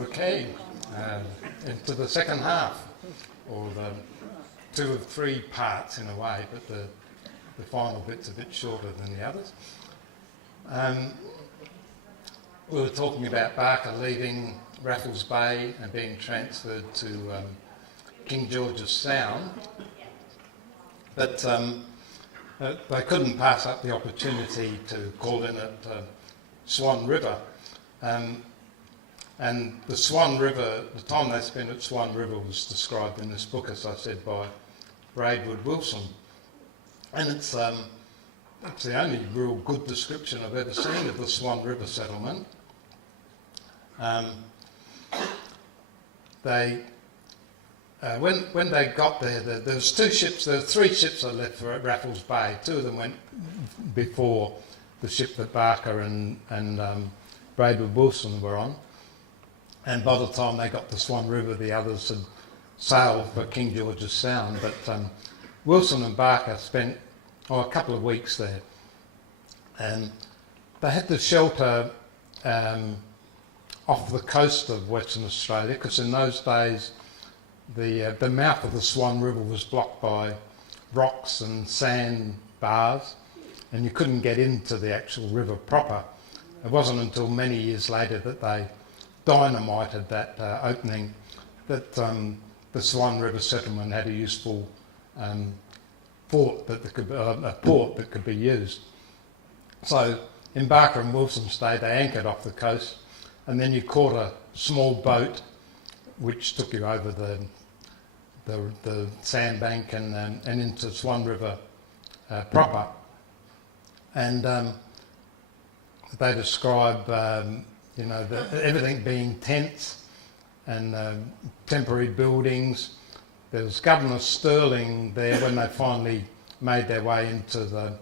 Okay, into the second half, or the 2 of 3 parts in a way, but the final bit's a bit shorter than the others. We were talking about Barker leaving Raffles Bay and being transferred to King George's Sound, but they couldn't pass up the opportunity to call in at Swan River. And the Swan River, the time they spent at Swan River was described in this book, as I said, by Braidwood Wilson. And it's the only real good description I've ever seen of the Swan River settlement. When they got there, there was 2 ships, there were 3 ships that left for Raffles Bay. 2 of them went before the ship that Barker and Braidwood Wilson were on. And by the time they got to Swan River, the others had sailed for King George's Sound. But Wilson and Barker spent a couple of weeks there. And they had to shelter off the coast of Western Australia, because in those days the mouth of the Swan River was blocked by rocks and sand bars, and you couldn't get into the actual river proper. It wasn't until many years later that they dynamited that opening that the Swan River settlement had a useful port that could be used. So in Barker and Wilson's day, they anchored off the coast, and then you caught a small boat which took you over the sandbank and into Swan River proper. And they describe everything being tents and temporary buildings. There was Governor Stirling there when they finally made their way into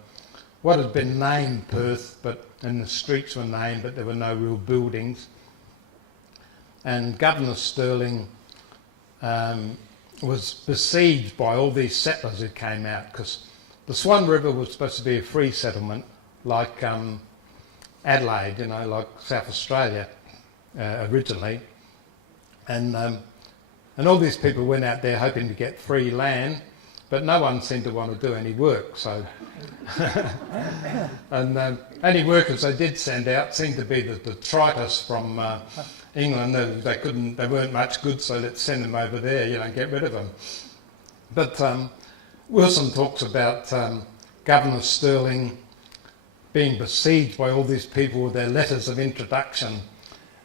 what had been named Perth, and the streets were named, but there were no real buildings. And Governor Stirling was besieged by all these settlers who came out, because the Swan River was supposed to be a free settlement, like Adelaide, like South Australia originally. And all these people went out there hoping to get free land, but no one seemed to want to do any work. So, and any workers they did send out seemed to be the detritus from England. They weren't much good, so let's send them over there, and get rid of them. But Wilson talks about Governor Stirling being besieged by all these people with their letters of introduction,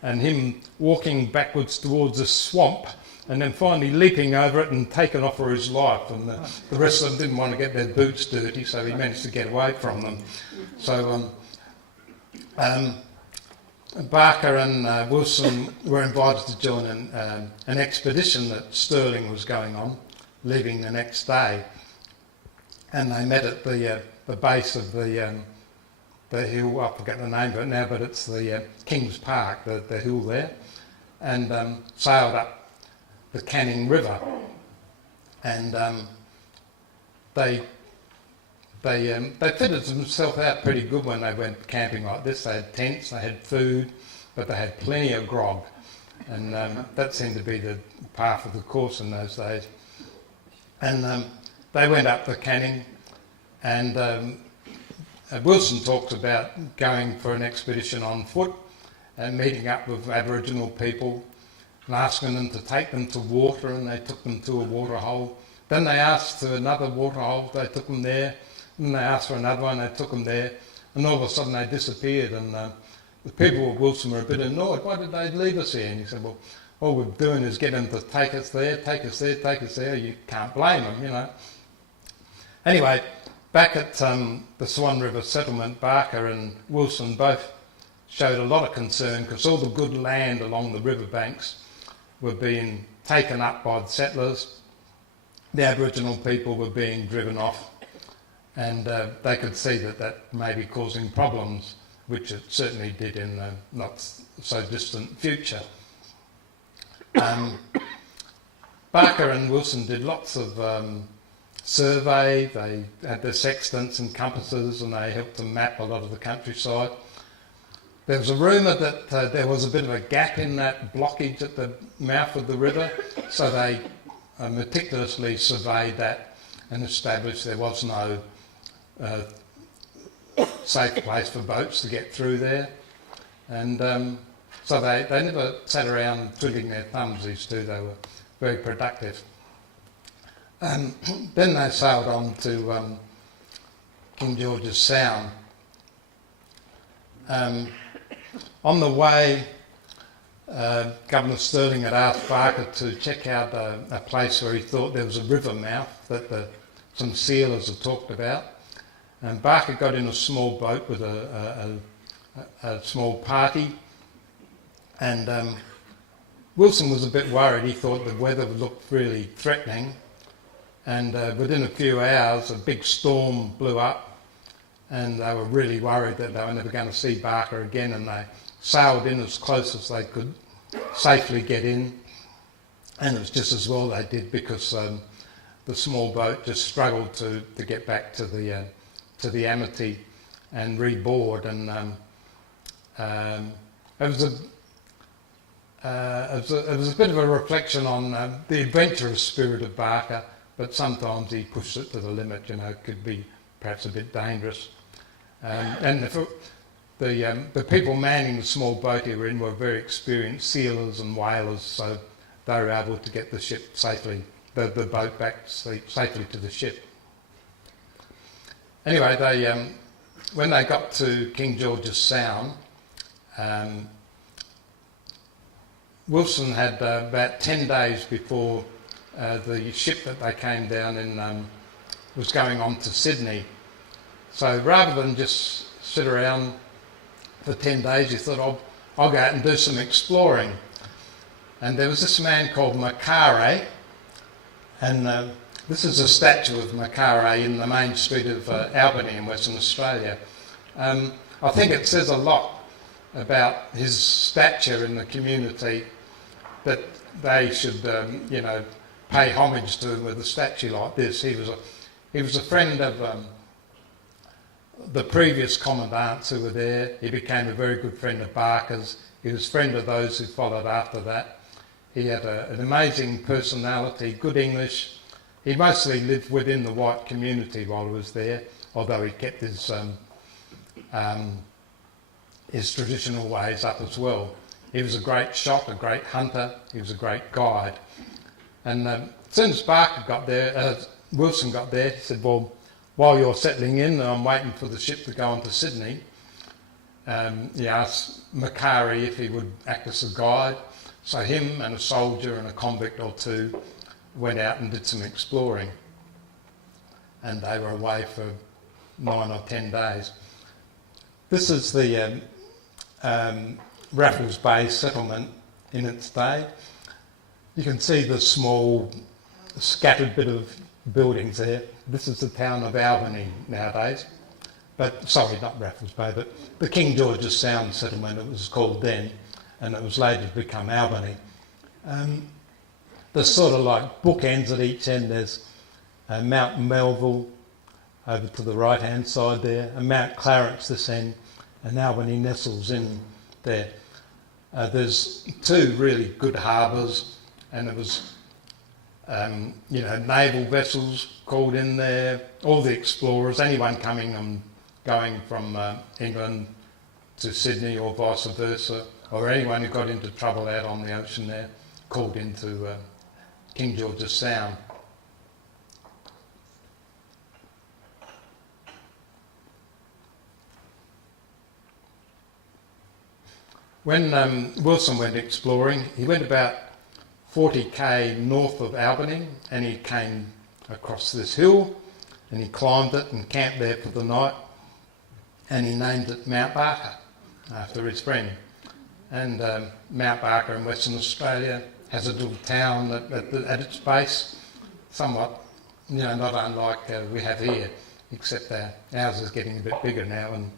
and him walking backwards towards a swamp and then finally leaping over it and taking off for his life. And the rest of them didn't want to get their boots dirty, so he managed to get away from them. So Barker and Wilson were invited to join an expedition that Stirling was going on, leaving the next day. And they met at the base of the hill, I forget the name of it now, but it's the King's Park, the hill there, and sailed up the Canning River. And they fitted themselves out pretty good when they went camping like this. They had tents, they had food, but they had plenty of grog, and that seemed to be the path of the course in those days. And they went up the Canning, and Wilson talks about going for an expedition on foot and meeting up with Aboriginal people and asking them to take them to water, and they took them to a waterhole. Then they asked for another waterhole, they took them there, and they asked for another one, they took them there, and all of a sudden they disappeared. And the people of Wilson were a bit annoyed. Why did they leave us here? And he said, well, all we're doing is get them to take us there, take us there, take us there. You can't blame them, Anyway, back at the Swan River settlement, Barker and Wilson both showed a lot of concern, because all the good land along the riverbanks were being taken up by the settlers. The Aboriginal people were being driven off, and they could see that may be causing problems, which it certainly did in the not so distant future. Barker and Wilson did lots of survey. They had their sextants and compasses, and they helped them map a lot of the countryside. There was a rumour that there was a bit of a gap in that blockage at the mouth of the river, so they meticulously surveyed that and established there was no safe place for boats to get through there. And so they never sat around twiddling their thumbs, these two. They were very productive. Then they sailed on to King George's Sound. On the way, Governor Stirling had asked Barker to check out a place where he thought there was a river mouth that some sealers had talked about. And Barker got in a small boat with a small party, and Wilson was a bit worried. He thought the weather looked really threatening, and within a few hours a big storm blew up, and they were really worried that they were never going to see Barker again, and they sailed in as close as they could safely get in, and it was just as well they did, because the small boat just struggled to get back to the Amity and reboard, and it was a bit of a reflection on the adventurous spirit of Barker, but sometimes he pushed it to the limit. It could be perhaps a bit dangerous. And the people manning the small boat he were in were very experienced sealers and whalers, so they were able to get the ship safely, the boat back safely to the ship. Anyway, when they got to King George's Sound, Wilson had about 10 days before the ship that they came down in was going on to Sydney. So rather than just sit around for 10 days, he thought, I'll go out and do some exploring. And there was this man called Ngarrindjerri, and this is a statue of Ngarrindjerri in the main street of Albany in Western Australia. I think it says a lot about his stature in the community that they should, pay homage to him with a statue like this. He was a friend of the previous commandants who were there. He became a very good friend of Barker's. He was a friend of those who followed after that. He had an amazing personality, good English. He mostly lived within the white community while he was there, although he kept his traditional ways up as well. He was a great shot, a great hunter. He was a great guide. And as soon as Wilson got there, he said, well, while you're settling in, I'm waiting for the ship to go on to Sydney. He asked Ngarrindjerri if he would act as a guide. So him and a soldier and a convict or two went out and did some exploring. And they were away for 9 or 10 days. This is the Raffles Bay settlement in its day. You can see the small scattered bit of buildings there. This is the town of Albany nowadays. But, sorry, not Raffles Bay, but the King George's Sound settlement, it was called then, and it was later to become Albany. There's sort of like bookends at each end. There's Mount Melville over to the right-hand side there, and Mount Clarence this end, and Albany nestles in there. There's two really good harbours, and there was, naval vessels called in there, all the explorers, anyone coming and going from England to Sydney or vice versa, or anyone who got into trouble out on the ocean there, called into King George's Sound. When Wilson went exploring, he went about 40k north of Albany, and he came across this hill, and he climbed it and camped there for the night, and he named it Mount Barker after his friend. And Mount Barker in Western Australia has a little town at its base, somewhat, not unlike we have here, except ours is getting a bit bigger now, and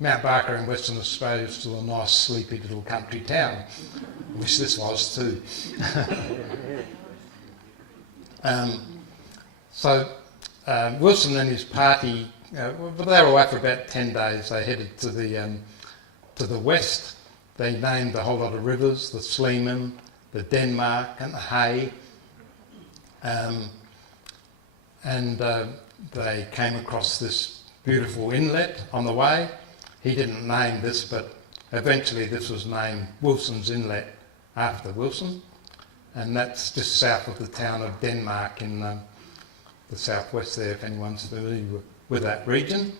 Mount Barker in Western Australia is still a nice, sleepy little country town. I wish this was too. So Wilson and his party, they were away for about 10 days. They headed to the to the west, they named a whole lot of rivers, the Sleeman, the Denmark and the Hay. They came across this beautiful inlet on the way. He didn't name this, but eventually this was named Wilson's Inlet after Wilson. And that's just south of the town of Denmark in the southwest there, if anyone's familiar with that region.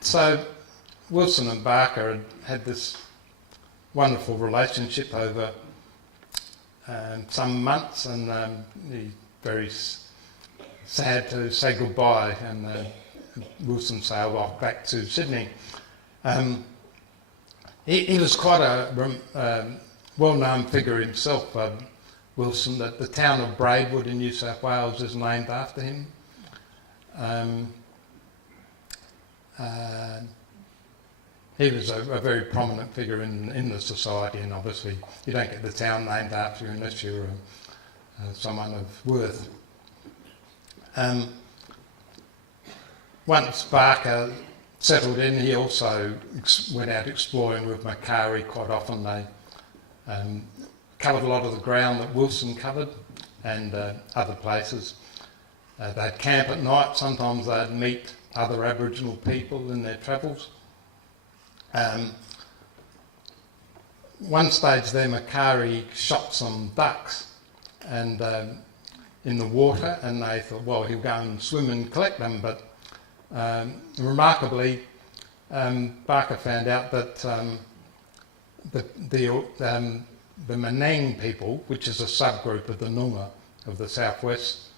So Wilson and Barker had this wonderful relationship over some months, and he's very sad to say goodbye, and Wilson sailed off back to Sydney. He was quite a well-known figure himself, Wilson. That the town of Braidwood in New South Wales is named after him. He was a very prominent figure in the society, and obviously you don't get the town named after you unless you're someone of worth. Once Barker settled in, he also went out exploring with Macquarie quite often. They covered a lot of the ground that Wilson covered, and other places. They'd camp at night. Sometimes they'd meet other Aboriginal people in their travels. One stage there, Macquarie shot some ducks and in the water, and they thought, well, he'll go and swim and collect them. But remarkably, Barker found out that the Menang people, which is a subgroup of the Noongar of the southwest,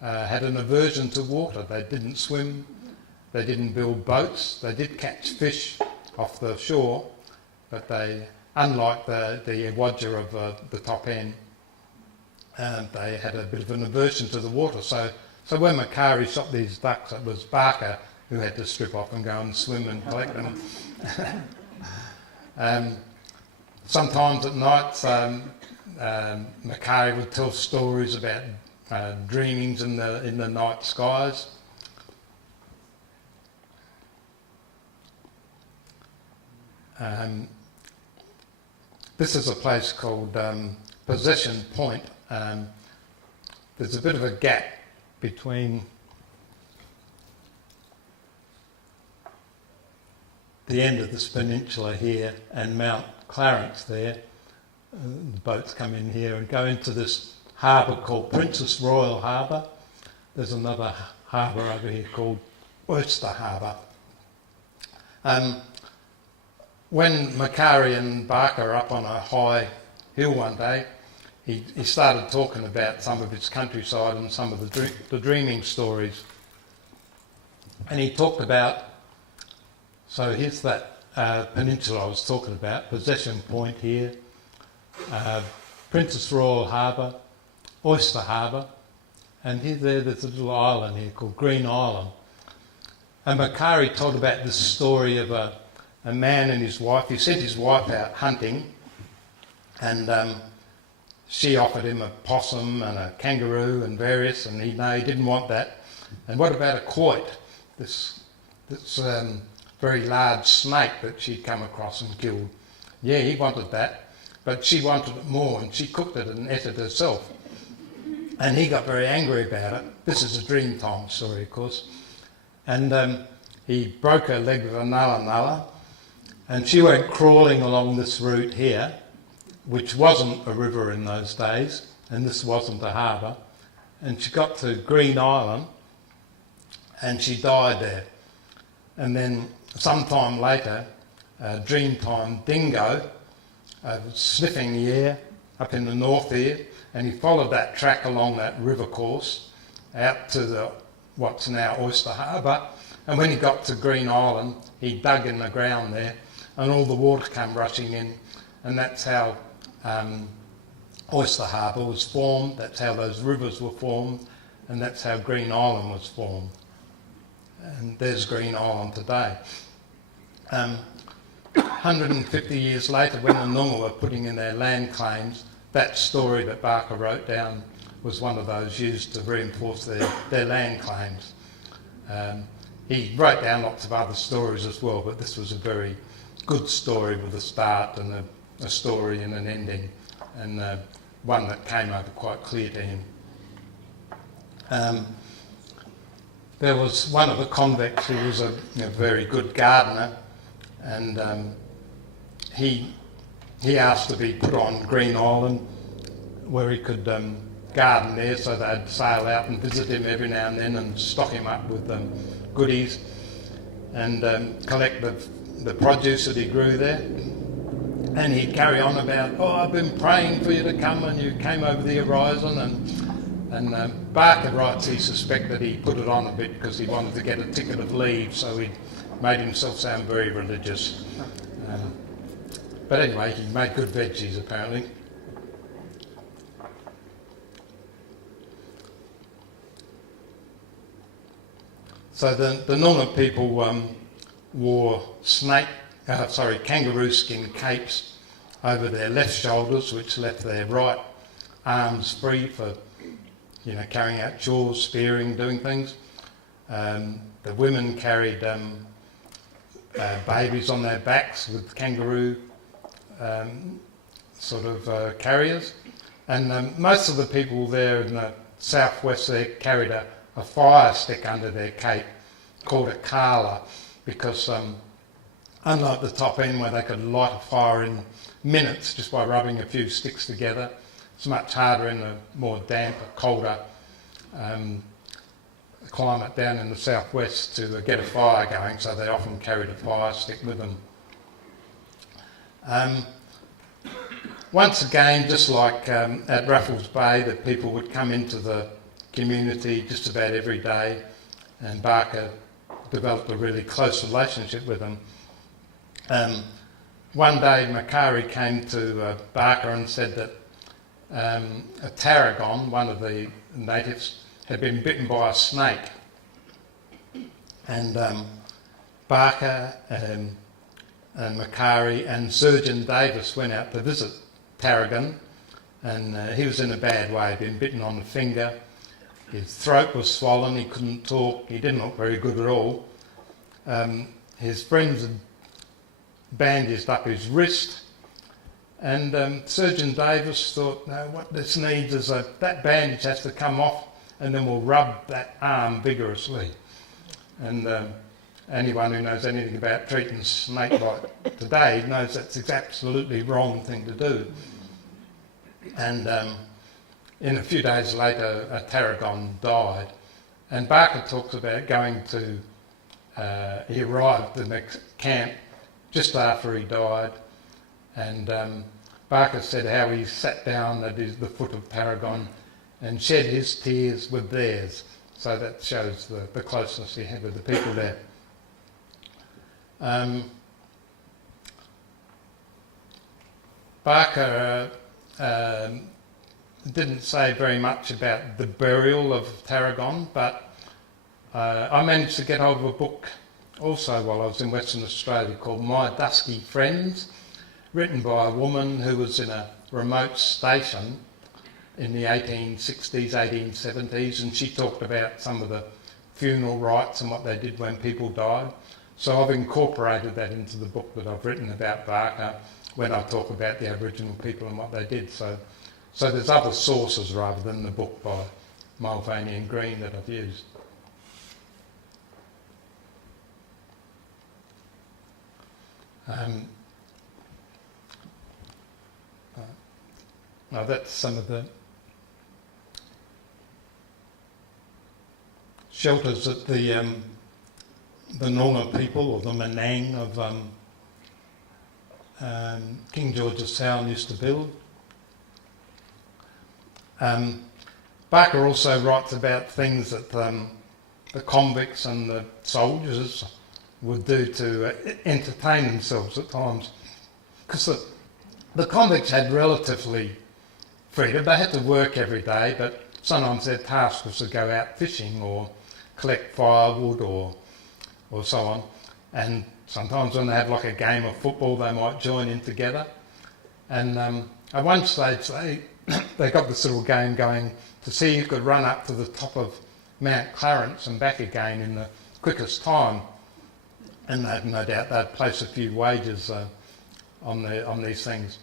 had an aversion to water. They didn't swim, they didn't build boats, they did catch fish off the shore, but they, unlike the Wadja of the top end, they had a bit of an aversion to the water. So when Macquarie shot these ducks, it was Barker who had to strip off and go and swim and collect them. Sometimes at night, Macquarie would tell stories about dreamings in the night skies. This is a place called Possession Point. There's a bit of a gap between the end of this peninsula here and Mount Clarence there. The boats come in here and go into this harbour called Princess Royal Harbour. There's another harbour over here called Oyster Harbour. When Macquarie and Barker were up on a high hill one day, he started talking about some of his countryside and some of the dreaming stories. And he talked about, so here's that peninsula I was talking about, Possession Point here, Princess Royal Harbour, Oyster Harbour, and there's a little island here called Green Island. And Macquarie told about this story of a man and his wife. He sent his wife out hunting, and she offered him a possum and a kangaroo and various, and he didn't want that. And what about a quoit, this very large snake that she'd come across and killed? Yeah, he wanted that, but she wanted it more, and she cooked it and ate it herself. And he got very angry about it. This is a Dreamtime story, of course. And he broke her leg with a nulla, and she went crawling along this route here, which wasn't a river in those days, and this wasn't a harbour. And she got to Green Island, and she died there. And then sometime later, a Dreamtime dingo was sniffing the air up in the north here, and he followed that track along that river course out to what's now Oyster Harbour. And when he got to Green Island, he dug in the ground there, and all the water came rushing in, and that's how Oyster Harbour was formed, that's how those rivers were formed, and that's how Green Island was formed. And there's Green Island today. 150 years later, when the Noongar were putting in their land claims, that story that Barker wrote down was one of those used to reinforce their land claims. he wrote down lots of other stories as well, but this was a very good story with a start and a story and an ending, and one that came over quite clear to him. There was one of the convicts who was a very good gardener, and he asked to be put on Green Island where he could garden there, so they'd sail out and visit him every now and then and stock him up with goodies and collect the produce that he grew there. And he'd carry on about, oh, I've been praying for you to come and you came over the horizon. And Barker writes he suspected he put it on a bit because he wanted to get a ticket of leave, so he made himself sound very religious. But anyway, he made good veggies apparently. So the Noongar people wore kangaroo skin capes over their left shoulders, which left their right arms free for carrying out chores, spearing, doing things. The women carried babies on their backs with kangaroo carriers, and most of the people there in the southwest there carried a fire stick under their cape called a kala, because unlike the top end where they could light a fire in minutes just by rubbing a few sticks together, it's much harder in a more damp, colder climate down in the southwest to get a fire going, so they often carried a fire stick with them. Once again, just like at Raffles Bay, that people would come into the community just about every day, and Barker developed a really close relationship with them. One day Macari came to Barker and said that a tarragon, one of the natives, had been bitten by a snake, and Barker and Macari and Surgeon Davis went out to visit Tarragon, and he was in a bad way. He'd been bitten on the finger, his throat was swollen, he couldn't talk, he didn't look very good at all. His friends had bandaged up his wrist, and Surgeon Davis thought, no, what this needs is that bandage has to come off, and then we'll rub that arm vigorously. And anyone who knows anything about treating snake bite today knows that's the absolutely wrong thing to do. And in a few days later, a tarragon died. And Barker talks about going to, he arrived in the camp just after he died, and Barker said how he sat down at the foot of Tarragon and shed his tears with theirs. So that shows the closeness he had with the people there. Barker didn't say very much about the burial of Tarragon, but I managed to get hold of a book also while I was in Western Australia called My Dusky Friends, written by a woman who was in a remote station in the 1860s, 1870s, and she talked about some of the funeral rites and what they did when people died. So I've incorporated that into the book that I've written about Barker when I talk about the Aboriginal people and what they did. So there's other sources rather than the book by Mulvaney and Green that I've used. Now that's some of the shelters that the Noongar people, or the Menang of King George's Sound used to build. Barker also writes about things that the convicts and the soldiers would do to entertain themselves at times, because the convicts had relatively freedom. They had to work every day, but sometimes their task was to go out fishing or collect firewood or so on. And sometimes when they had like a game of football, they might join in together. And at one stage, they got this little game going to see who could run up to the top of Mount Clarence and back again in the quickest time, and no doubt they'd place a few wagers on these things.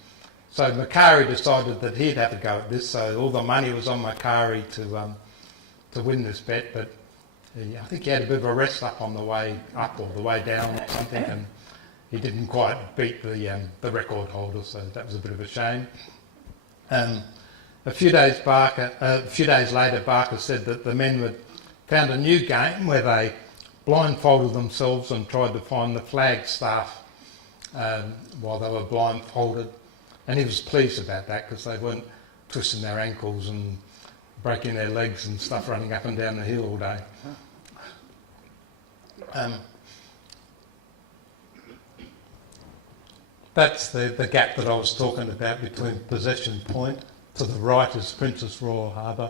So Macari decided that he'd have to go at this, so all the money was on Macari to win this bet, but I think he had a bit of a rest up on the way up or the way down or something, and he didn't quite beat the record holder, so that was a bit of a shame. A few days later, Barker said that the men had found a new game where they blindfolded themselves and tried to find the flagstaff while they were blindfolded, and he was pleased about that because they weren't twisting their ankles and breaking their legs and stuff running up and down the hill all day. That's the gap that I was talking about between Possession Point. To the right is Princess Royal Harbour,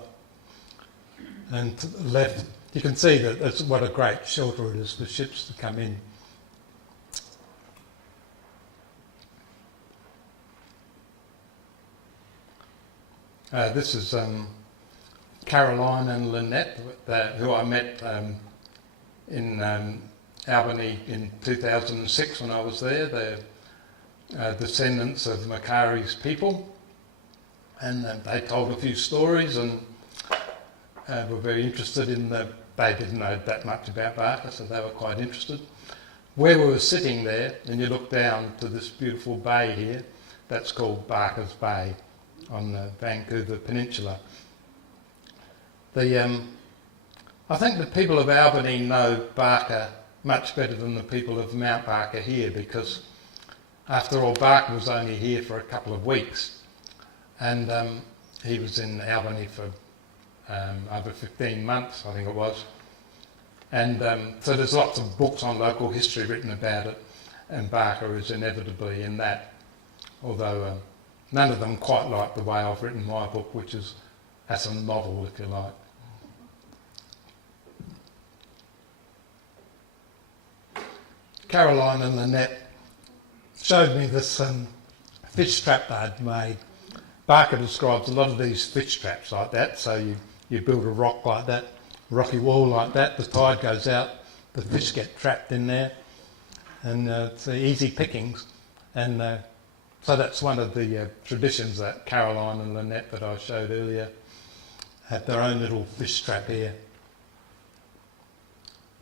and to the left you can see that it's what a great shelter it is for ships to come in. This is Caroline and Lynette, who I met in Albany in 2006 when I was there. They're descendants of Macari's people, and they told a few stories and were very interested in they didn't know that much about Barker, so they were quite interested. Where we were sitting there, and you look down to this beautiful bay here, that's called Barker's Bay on the Vancouver Peninsula. I think the people of Albany know Barker much better than the people of Mount Barker here, because after all, Barker was only here for a couple of weeks, and he was in Albany for over 15 months, I think it was. And so there's lots of books on local history written about it, and Barker is inevitably in that, although none of them quite like the way I've written my book, which is as a novel, if you like. Caroline and Lynette showed me this fish trap they'd made. Barker describes a lot of these fish traps like that, so you build a rock like that, rocky wall like that, the tide goes out, the fish get trapped in there, and it's easy pickings. And so that's one of the traditions that Caroline and Lynette that I showed earlier have their own little fish trap here.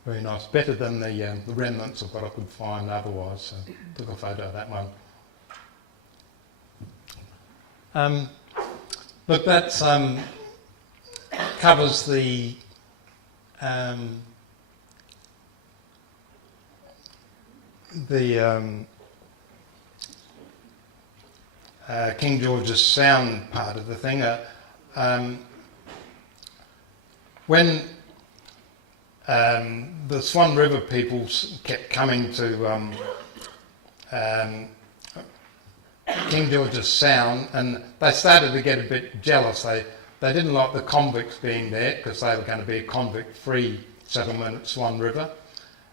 Very nice, better than the remnants of what I could find otherwise, so took a photo of that one. Look, that's covers the King George's Sound part of the thing. When the Swan River people kept coming to King George's Sound, and they started to get a bit jealous. They didn't like the convicts being there because they were going to be a convict-free settlement at Swan River.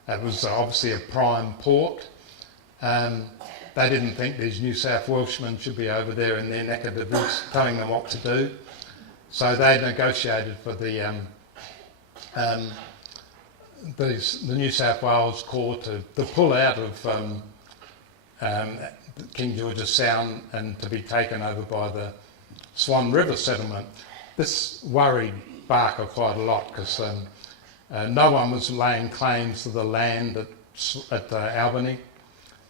It was obviously a prime port. They didn't think these New South Welshmen should be over there in their neck of the woods telling them what to do. So they negotiated for the New South Wales Corps to pull out of King George's Sound and to be taken over by the Swan River settlement. This worried Barker quite a lot because no one was laying claims to the land at Albany.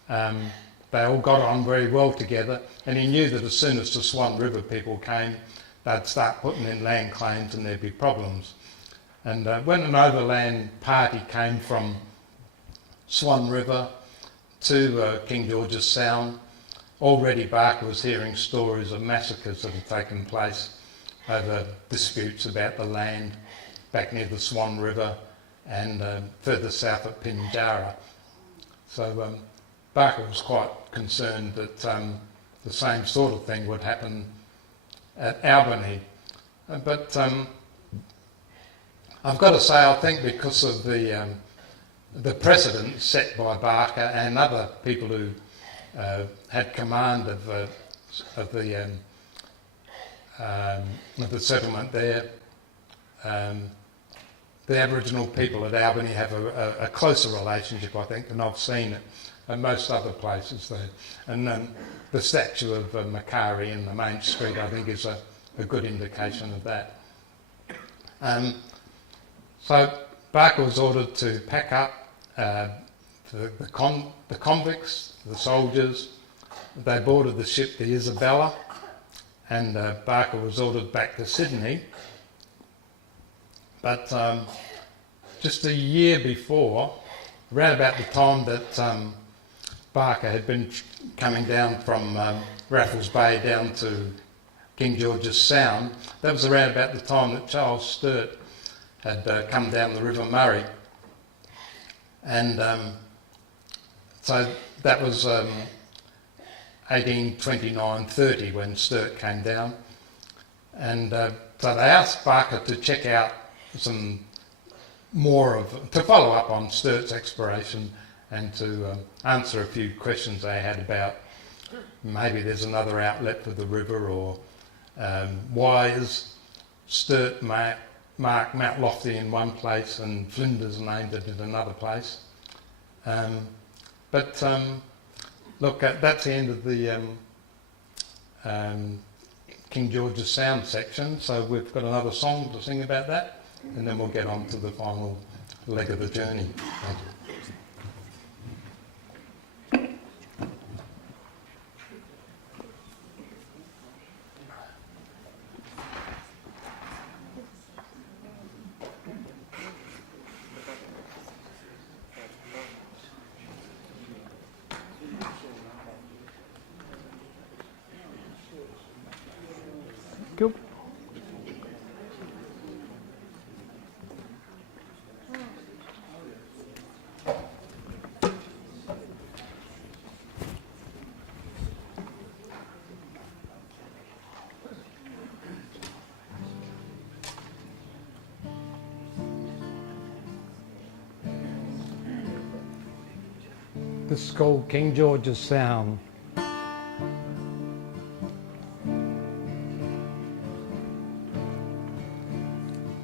They all got on very well together, and he knew that as soon as the Swan River people came, they'd start putting in land claims and there'd be problems. And when an overland party came from Swan River to King George's Sound, already Barker was hearing stories of massacres that had taken place over disputes about the land back near the Swan River and further south at Pinjarra. So Barker was quite concerned that the same sort of thing would happen at Albany. But I've got to say, I think because of the precedent set by Barker and other people who had command of the settlement there, the Aboriginal people at Albany have a closer relationship, I think, than I've seen it at most other places there. And the statue of Macari in the main street, I think, is a good indication of that. So Barker was ordered to pack up the convicts, the soldiers. They boarded the ship, the Isabella, and Barker was ordered back to Sydney. But just a year before, around about the time that Barker had been coming down from Raffles Bay down to King George's Sound, that was around about the time that Charles Sturt had come down the River Murray. And so that was 1829-30 when Sturt came down. And so they asked Barker to check out some more to follow up on Sturt's exploration and to answer a few questions they had about maybe there's another outlet for the river, or why is Sturt marked Mount Lofty in one place and Flinders named it in another place. Look, that's the end of the King George's Sound section, so we've got another song to sing about that, and then we'll get on to the final leg of the journey. Thank you. Cool. This is called King George's Sound.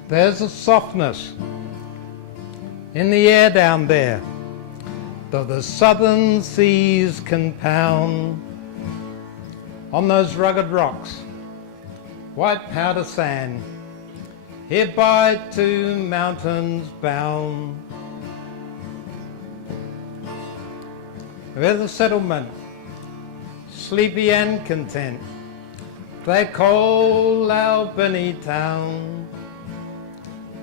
There's a softness in the air down there, though the southern seas can pound on those rugged rocks, white powder sand, hereby to mountains bound. Where the settlement, sleepy and content, they call Albany town.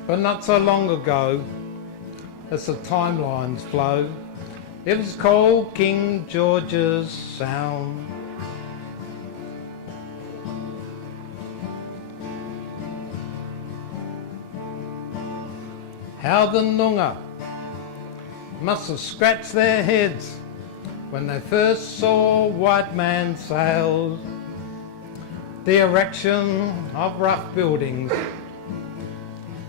But not so long ago, as the timelines flow, it was called King George's Sound. How the Noongar must have scratched their heads when they first saw white man sails, the erection of rough buildings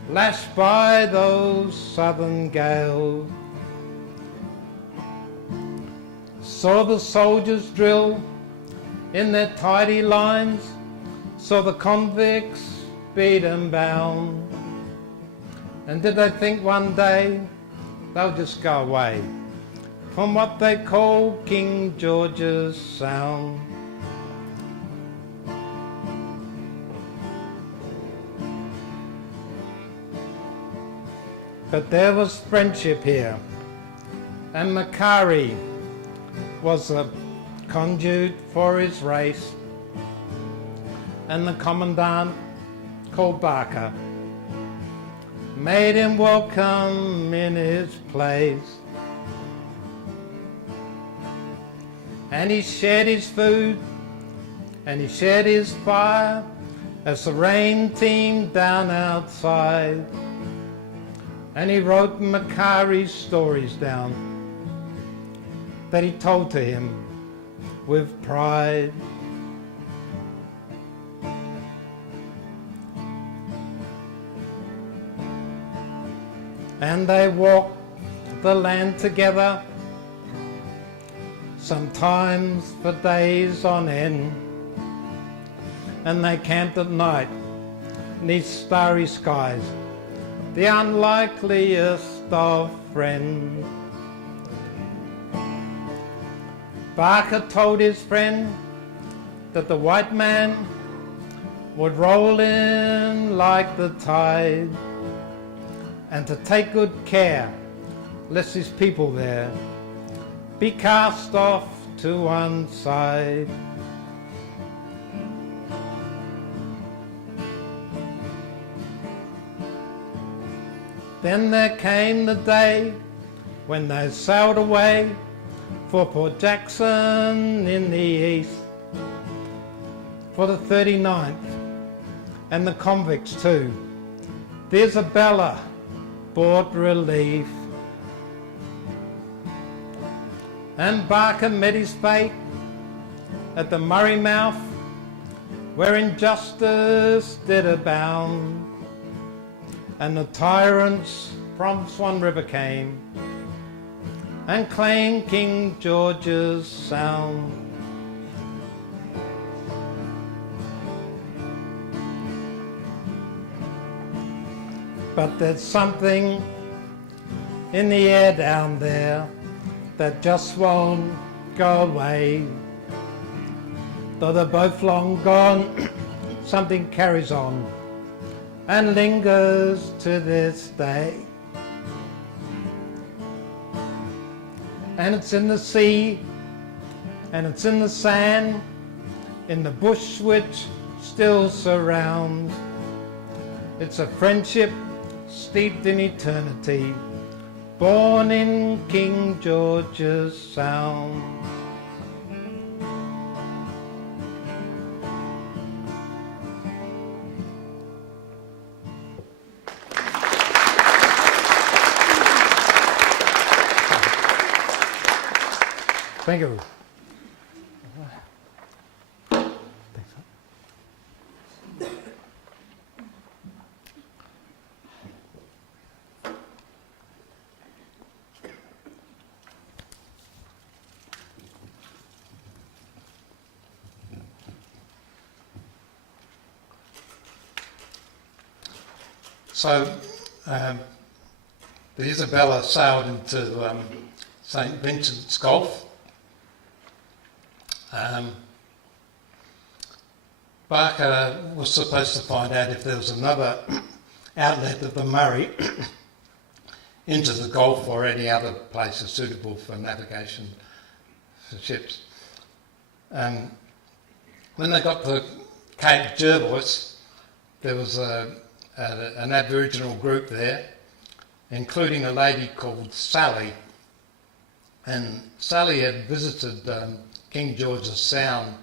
lashed by those southern gales. Saw the soldiers drill in their tidy lines, saw the convicts beaten bound. And did they think one day they'll just go away from what they call King George's Sound? But there was friendship here, and Macari was a conduit for his race, and the commandant, called Barker, made him welcome in his place. And he shared his food, and he shared his fire, as the rain teemed down outside. And he wrote Macari's stories down that he told to him with pride. And they walked the land together, sometimes for days on end. And they camped at night 'neath starry skies, the unlikeliest of friends. Barker told his friend that the white man would roll in like the tide, and to take good care lest his people there be cast off to one side. Then there came the day when they sailed away for Port Jackson in the east, for the 39th and the convicts too. The Isabella brought relief, and Barker met his fate at the Murray mouth, where injustice did abound, and the tyrants from Swan River came and claimed King George's Sound. But there's something in the air down there that just won't go away. Though they're both long gone, something carries on and lingers to this day. And it's in the sea, and it's in the sand, in the bush which still surrounds. It's a friendship steeped in eternity, born in King George's Sound. Thank you. So the Isabella sailed into St. Vincent's Gulf. Barker was supposed to find out if there was another outlet of the Murray into the Gulf or any other places suitable for navigation for ships. When they got to Cape Jervois, there was an Aboriginal group there, including a lady called Sally. And Sally had visited King George's Sound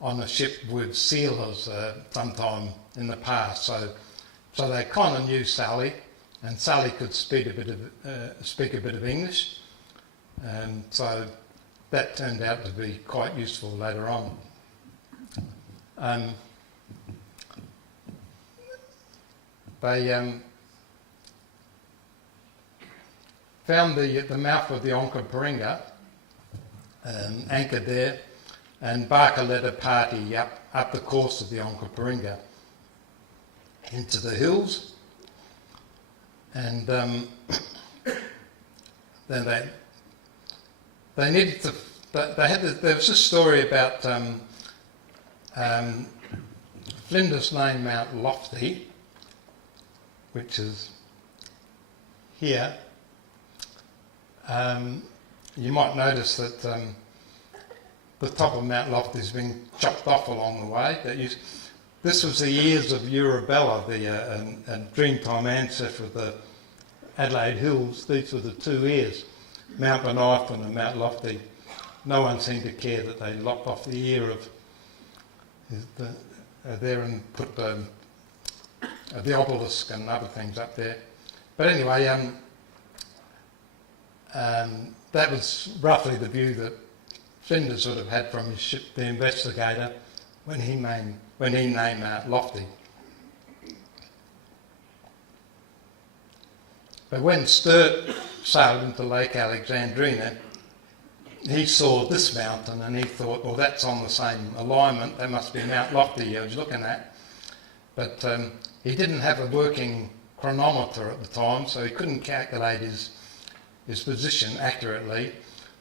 on a ship with sealers sometime in the past, so they kind of knew Sally, and Sally could speak a bit of English, and so that turned out to be quite useful later on. They found the mouth of the Ngarrindjerri, anchored there, and Barker led a party up the course of the Ngarrindjerri into the hills, and then they needed to. There was this story about Flinders Lane, Mount Lofty, which is here. You might notice that the top of Mount Lofty has been chopped off along the way. This was the years of Urabella, the Dreamtime ancestor of the Adelaide Hills. These were the two ears, Mount Benifin and Mount Lofty. No one seemed to care that they lopped off the ear of there and put the obelisk and other things up there. But anyway, that was roughly the view that Flinders would have had from his ship, the Investigator, when he named Mount Lofty. But when Sturt sailed into Lake Alexandrina, he saw this mountain and he thought, well, that's on the same alignment, that must be Mount Lofty he was looking at. But he didn't have a working chronometer at the time, so he couldn't calculate his position accurately.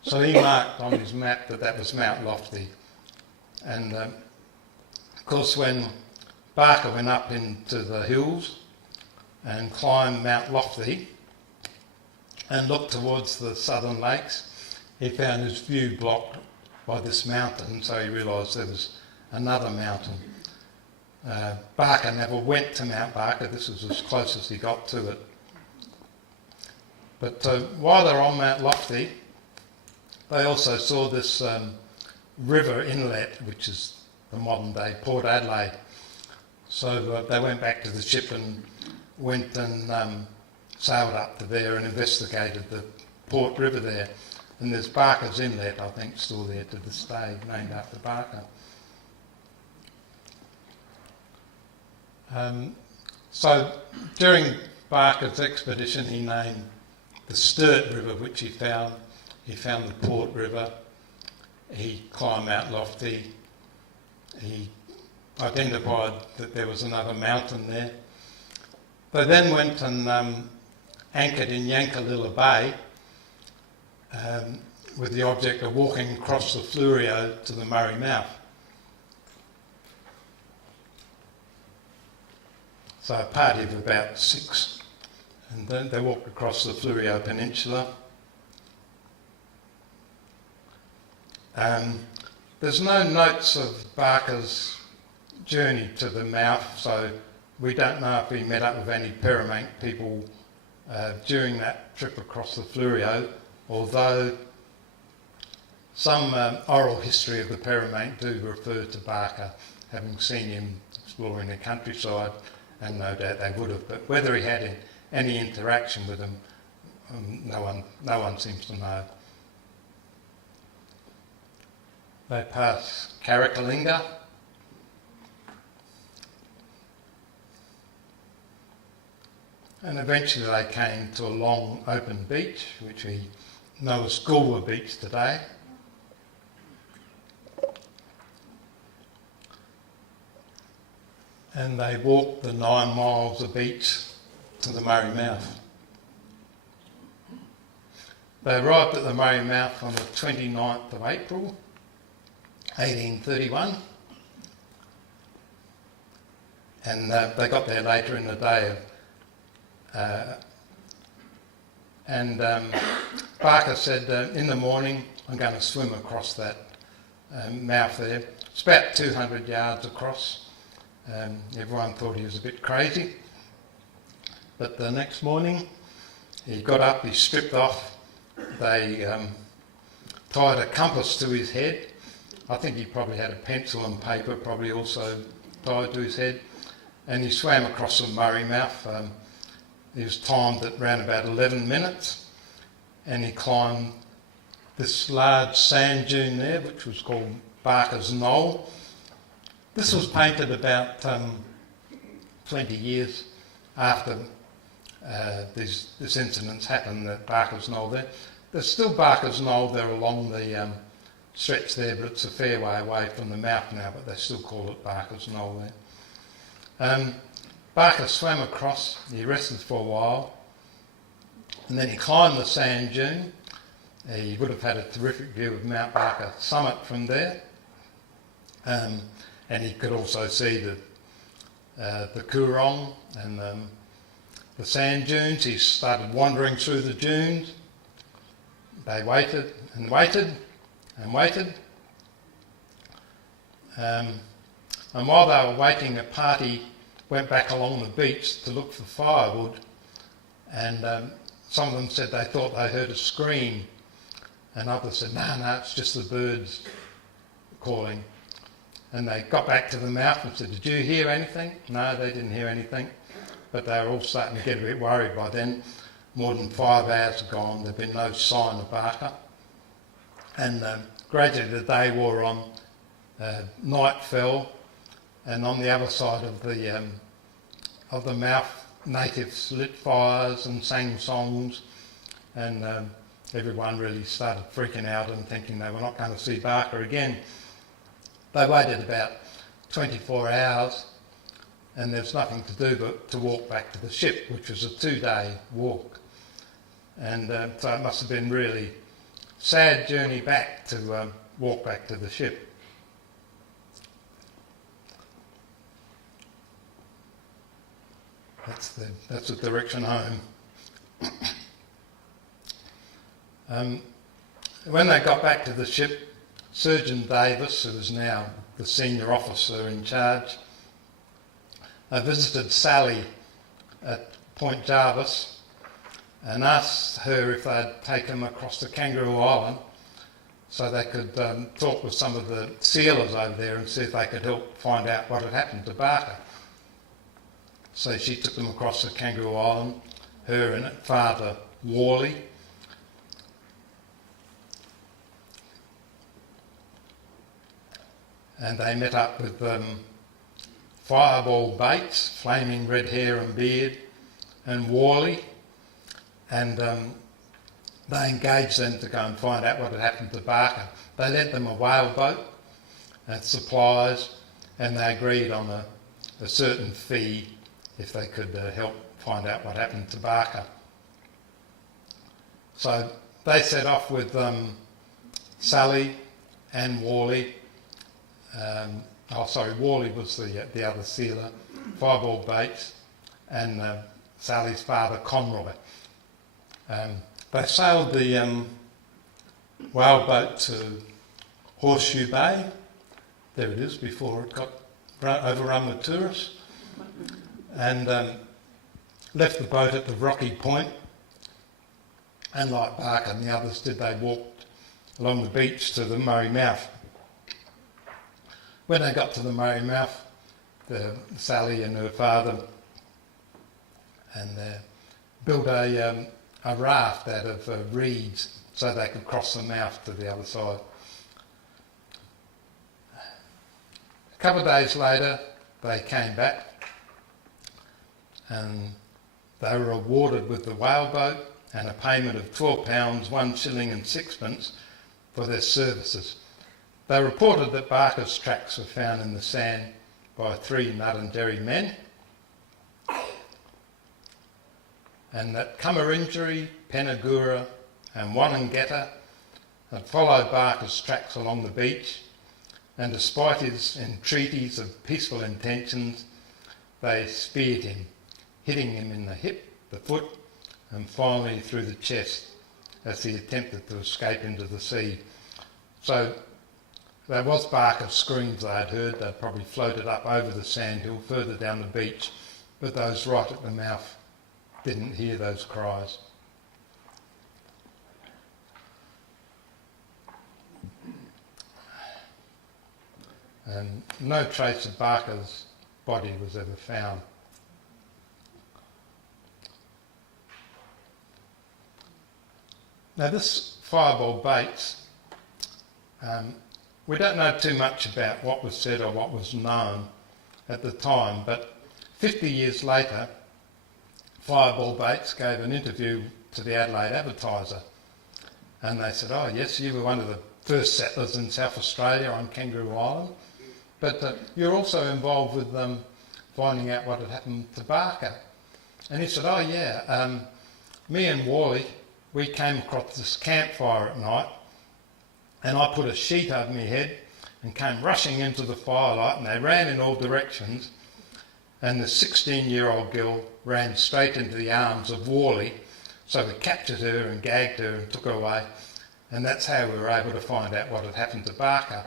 So he marked on his map that was Mount Lofty. And of course, when Barker went up into the hills and climbed Mount Lofty and looked towards the southern lakes, he found his view blocked by this mountain, so he realised there was another mountain. Barker never went to Mount Barker. This was as close as he got to it. But while they were on Mount Lofty, they also saw this river inlet, which is the modern day Port Adelaide. So they went back to the ship and went and sailed up to there and investigated the Port River there. And there's Barker's Inlet, I think, still there to this day, named after Barker. So during Barker's expedition, he named the Sturt River, which he found. He found the Port River. He climbed Mount Lofty. He identified that there was another mountain there. They then went and anchored in Yankalilla Bay with the object of walking across the Fleurieu to the Murray mouth. So a party of about 6, and then they walked across the Fleurieu Peninsula. There's no notes of Barker's journey to the mouth, so we don't know if he met up with any Peramangk people during that trip across the Fleurieu, although some oral history of the Peramangk do refer to Barker having seen him exploring the countryside, and no doubt they would have. But whether he had any interaction with them, no one seems to know. They passed Carrickalinga, and eventually they came to a long open beach, which we know as Goolwa Beach today. And they walked the 9 miles of beach to the Murray mouth. They arrived at the Murray mouth on the 29th of April, 1831. And they got there later in the day. Barker said, in the morning, I'm going to swim across that mouth there. It's about 200 yards across. Everyone thought he was a bit crazy. But the next morning, he got up, he stripped off. They tied a compass to his head. I think he probably had a pencil and paper, probably also tied to his head. And he swam across the Murray mouth. He was timed at around about 11 minutes. And he climbed this large sand dune there, which was called Barker's Knoll. This was painted about 20 years after this incident's happened, at Barker's Knoll there. There's still Barker's Knoll there along the stretch there, but it's a fair way away from the mouth now, but they still call it Barker's Knoll there. Barker swam across, he rested for a while, and then he climbed the sand dune. He would have had a terrific view of Mount Barker summit from there. And he could also see the Coorong and the sand dunes. He started wandering through the dunes. They waited and waited and waited. And while they were waiting, a party went back along the beach to look for firewood. And some of them said they thought they heard a scream. And others said, no, it's just the birds calling. And they got back to the mouth and said, did you hear anything? No, they didn't hear anything. But they were all starting to get a bit worried by then. More than 5 hours had gone, there'd been no sign of Barker. And gradually the day wore on, night fell, and on the other side of the mouth, natives lit fires and sang songs, and everyone really started freaking out and thinking they were not going to see Barker again. They waited about 24 hours, and there's nothing to do but to walk back to the ship, which was a 2-day walk. And so it must have been really sad journey back to walk back to the ship. That's the direction home. When they got back to the ship, Surgeon Davis, who was now the senior officer in charge, visited Sally at Point Jarvis and asked her if they'd take him across to Kangaroo Island so they could talk with some of the sealers over there and see if they could help find out what had happened to Barker. So she took them across to Kangaroo Island, her and Father Worley. And they met up with Fireball Bates, flaming red hair and beard, and Worley, and they engaged them to go and find out what had happened to Barker. They lent them a whaleboat and supplies, and they agreed on a certain fee if they could help find out what happened to Barker. So they set off with Sally and Worley. Worley was the other sealer, Fireball Bates, and Sally's father, Conroy. They sailed the whaleboat to Horseshoe Bay. There it is, before it got overrun with tourists. And left the boat at the rocky point. And like Barker and the others did, they walked along the beach to the Murray Mouth. When they got to the Murray Mouth, Sally and her father and built a raft out of reeds so they could cross the mouth to the other side. A couple of days later, they came back and they were awarded with the whaleboat and a payment of £12, 1 shilling and sixpence for their services. They reported that Barker's tracks were found in the sand by 3 Ngarrindjerri men, and that Ngarrindjerri, Penagura and Wanangetta had followed Barker's tracks along the beach, and despite his entreaties of peaceful intentions, they speared him, hitting him in the hip, the foot, and finally through the chest as he attempted to escape into the sea. So there was Barker's screams they had heard. They'd probably floated up over the sandhill further down the beach, but those right at the mouth didn't hear those cries. And no trace of Barker's body was ever found. Now this Fireball Bates, we don't know too much about what was said or what was known at the time, but 50 years later, Fireball Bates gave an interview to the Adelaide Advertiser, and they said, "Oh yes, you were one of the first settlers in South Australia on Kangaroo Island, but you're also involved with finding out what had happened to Barker." And he said, "Oh yeah, me and Worley, we came across this campfire at night, and I put a sheet over my head and came rushing into the firelight, and they ran in all directions, and the 16-year-old girl ran straight into the arms of Worley, so we captured her and gagged her and took her away, and that's how we were able to find out what had happened to Barker.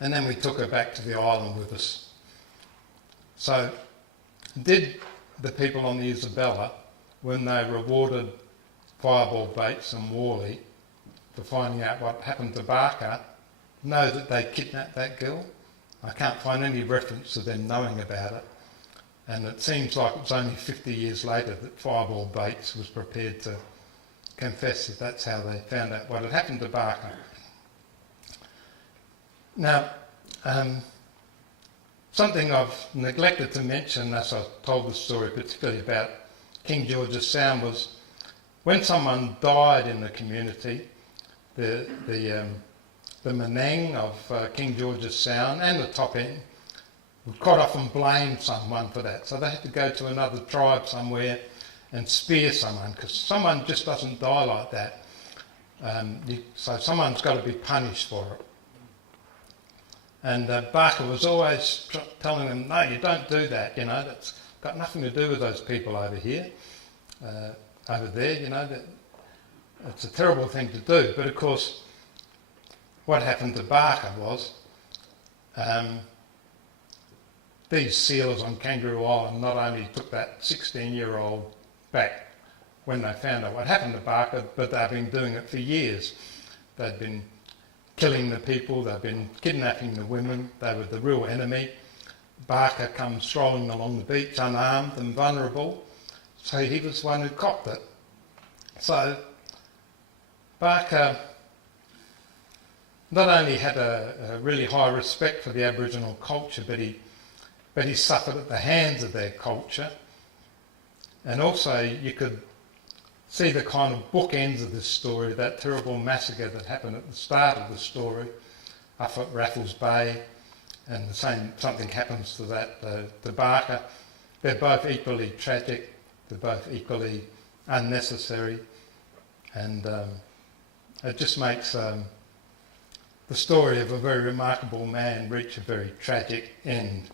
And then we took her back to the island with us." So did the people on the Isabella, when they rewarded Fireball Bates and Worley for finding out what happened to Barker, know that they kidnapped that girl? I can't find any reference to them knowing about it, and it seems like it was only 50 years later that Fireball Bates was prepared to confess that that's how they found out what had happened to Barker. Now, something I've neglected to mention as I told the story, particularly about King George's Sound, was when someone died in the community, the Menang of King George's Sound and the top end would quite often blame someone for that. So they had to go to another tribe somewhere and spear someone, because someone just doesn't die like that. So someone's got to be punished for it. And Barker was always telling them, no, you don't do that, you know, that's got nothing to do with those people over here, over there, you know, that it's a terrible thing to do. But of course, what happened to Barker was these sealers on Kangaroo Island not only took that 16-year-old back when they found out what happened to Barker, but they've been doing it for years. They'd been killing the people, they've been kidnapping the women, they were the real enemy. Barker comes strolling along the beach unarmed and vulnerable, so he was the one who copped it. So Barker not only had a really high respect for the Aboriginal culture, but he suffered at the hands of their culture. And also you could see the kind of bookends of this story, that terrible massacre that happened at the start of the story up at Raffles Bay, and the same, something happens to that to Barker. They're both equally tragic, they're both equally unnecessary, and it just makes the story of a very remarkable man reach a very tragic end.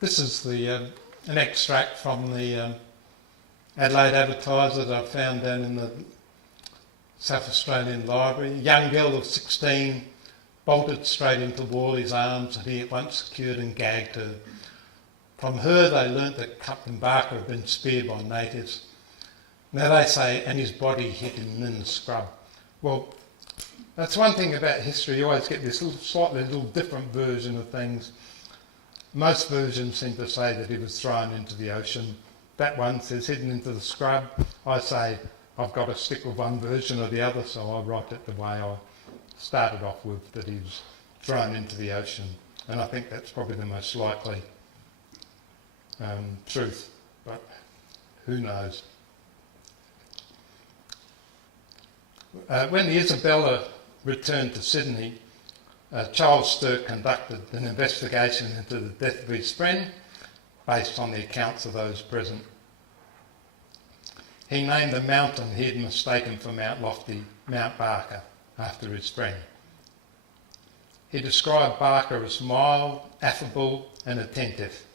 This is an extract from the Adelaide Advertiser that I found down in the South Australian Library. A young girl of 16 bolted straight into Worley's arms, and he at once secured and gagged her. From her they learnt that Captain Barker had been speared by natives. Now they say, and his body hid in the scrub. Well, that's one thing about history, you always get this slightly different version of things. Most versions seem to say that he was thrown into the ocean. That one says hidden into the scrub. I say I've got to stick with one version or the other, so I write it the way I started off with, that he was thrown into the ocean. And I think that's probably the most likely truth, but who knows. When the Isabella returned to Sydney, Charles Sturt conducted an investigation into the death of his friend based on the accounts of those present. He named the mountain he had mistaken for Mount Lofty Mount Barker after his friend. He described Barker as mild, affable and attentive.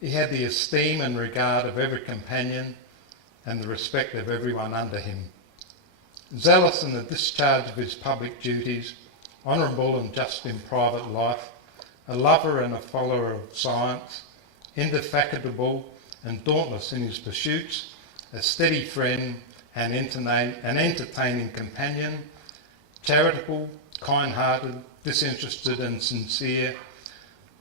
He had the esteem and regard of every companion and the respect of everyone under him. Zealous in the discharge of his public duties, honourable and just in private life, a lover and a follower of science, indefatigable and dauntless in his pursuits, a steady friend and entertaining companion, charitable, kind-hearted, disinterested and sincere.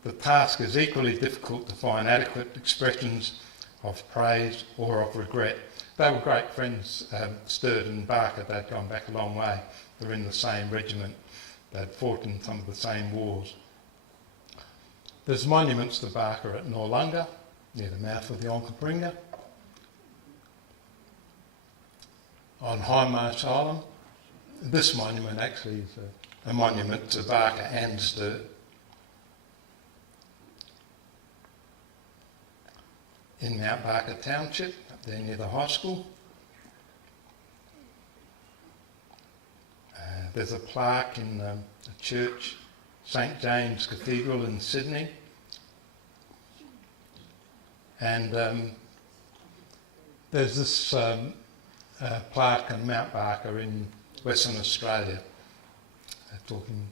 The task is equally difficult to find adequate expressions of praise or of regret. They were great friends, Sturt and Barker. They'd gone back a long way. They were in the same regiment. They'd fought in some of the same wars. There's monuments to Barker at Noarlunga, near the mouth of the Onkaparinga. On Hindmarsh Island. This monument actually is a monument to Barker and Sturt. In Mount Barker Township, up there near the high school. There's a plaque in a church, St James Cathedral in Sydney. And there's this plaque in Mount Barker in Western Australia, talking,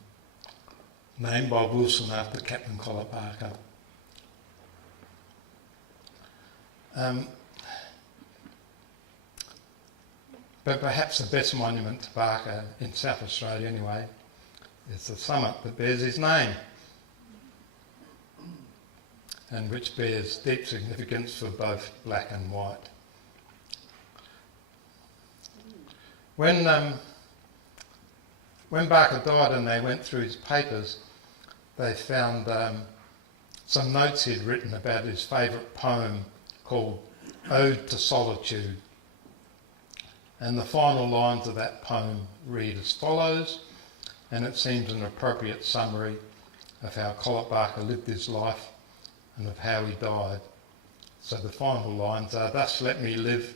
named by Wilson after Captain Collet Barker. But perhaps the best monument to Barker in South Australia anyway is the summit that bears his name, and which bears deep significance for both black and white. When Barker died and they went through his papers, they found some notes he'd written about his favourite poem called Ode to Solitude. And the final lines of that poem read as follows, and it seems an appropriate summary of how Collet Barker lived his life and of how he died. So the final lines are, thus let me live,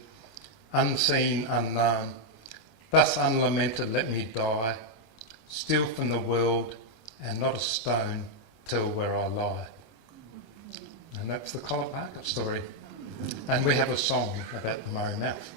unseen, unknown, thus unlamented let me die, still from the world and not a stone tell where I lie. And that's the Collet Barker story. And we have a song about the Murray Mouth.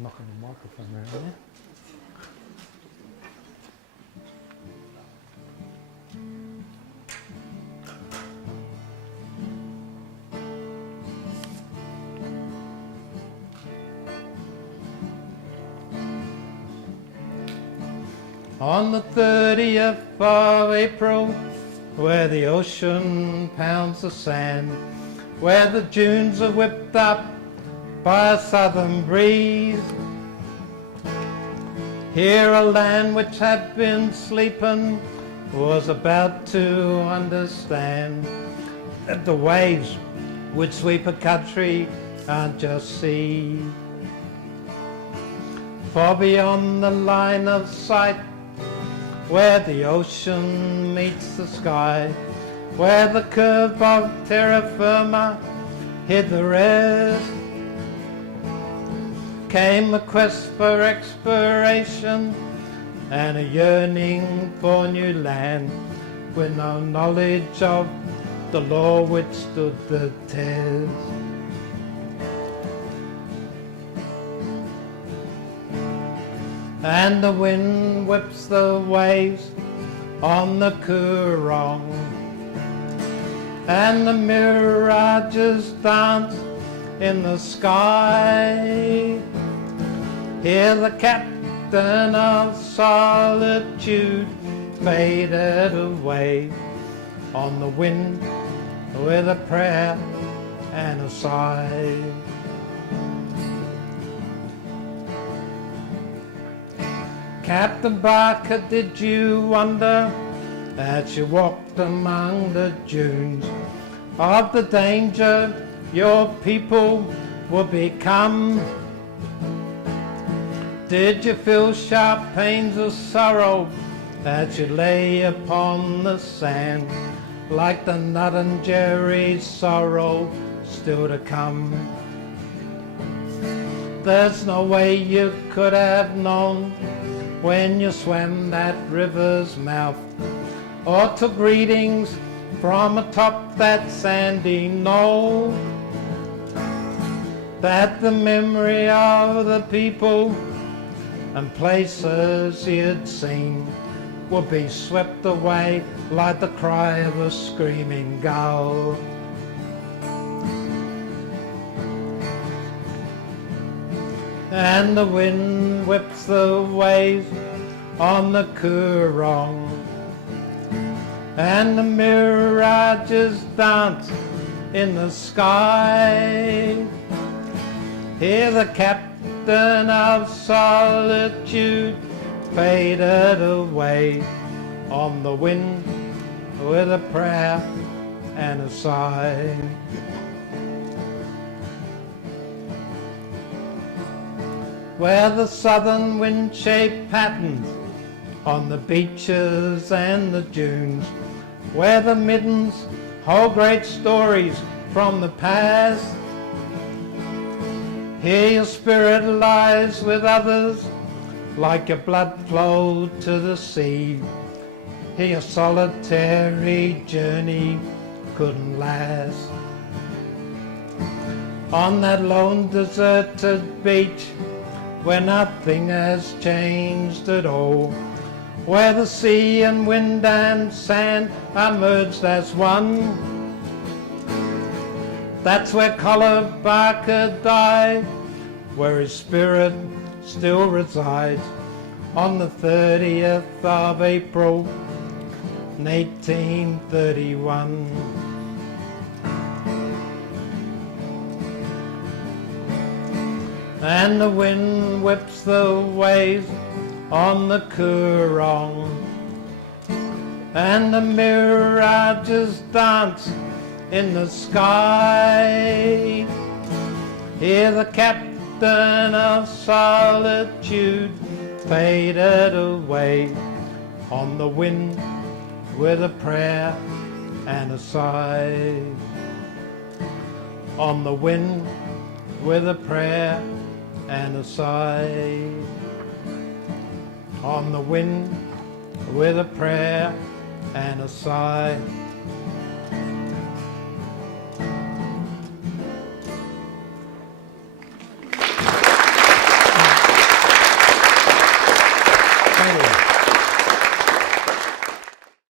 Knocking the microphone around there. On the 30th of April, where the ocean pounds the sand, where the dunes are whipped up by a southern breeze, here a land which had been sleeping was about to understand that the waves would sweep a country aren't just sea. For beyond the line of sight, where the ocean meets the sky, where the curve of terra firma hid the rest, came a quest for exploration and a yearning for new land, with no knowledge of the law which stood the test. And the wind whips the waves on the Coorong, and the mirages dance in the sky. Here the captain of solitude faded away on the wind with a prayer and a sigh. Captain Barker, did you wonder as you walked among the dunes of the danger your people would become? Did you feel sharp pains of sorrow as you lay upon the sand, like the Ngarrindjerri sorrow still to come? There's no way you could have known when you swam that river's mouth, or took readings from atop that sandy knoll, that the memory of the people and places you'd seen would be swept away like the cry of a screaming gull. And the wind whips the waves on the Coorong, and the mirages dance in the sky. Here the captain of solitude faded away on the wind with a prayer and a sigh. Where the southern wind shaped patterns on the beaches and the dunes, where the middens hold great stories from the past, here your spirit lies with others like your blood flowed to the sea. Here your solitary journey couldn't last. On that lone deserted beach where nothing has changed at all, where the sea and wind and sand are merged as one, That's where Collet Barker died, where his spirit still resides, on the 30th of April 1831. And the wind whips the waves on the Coorong, and the mirages dance in the sky. Hear the captain of solitude faded away on the wind with a prayer and a sigh. On the wind with a prayer and a sigh. On the wind with a prayer and a sigh.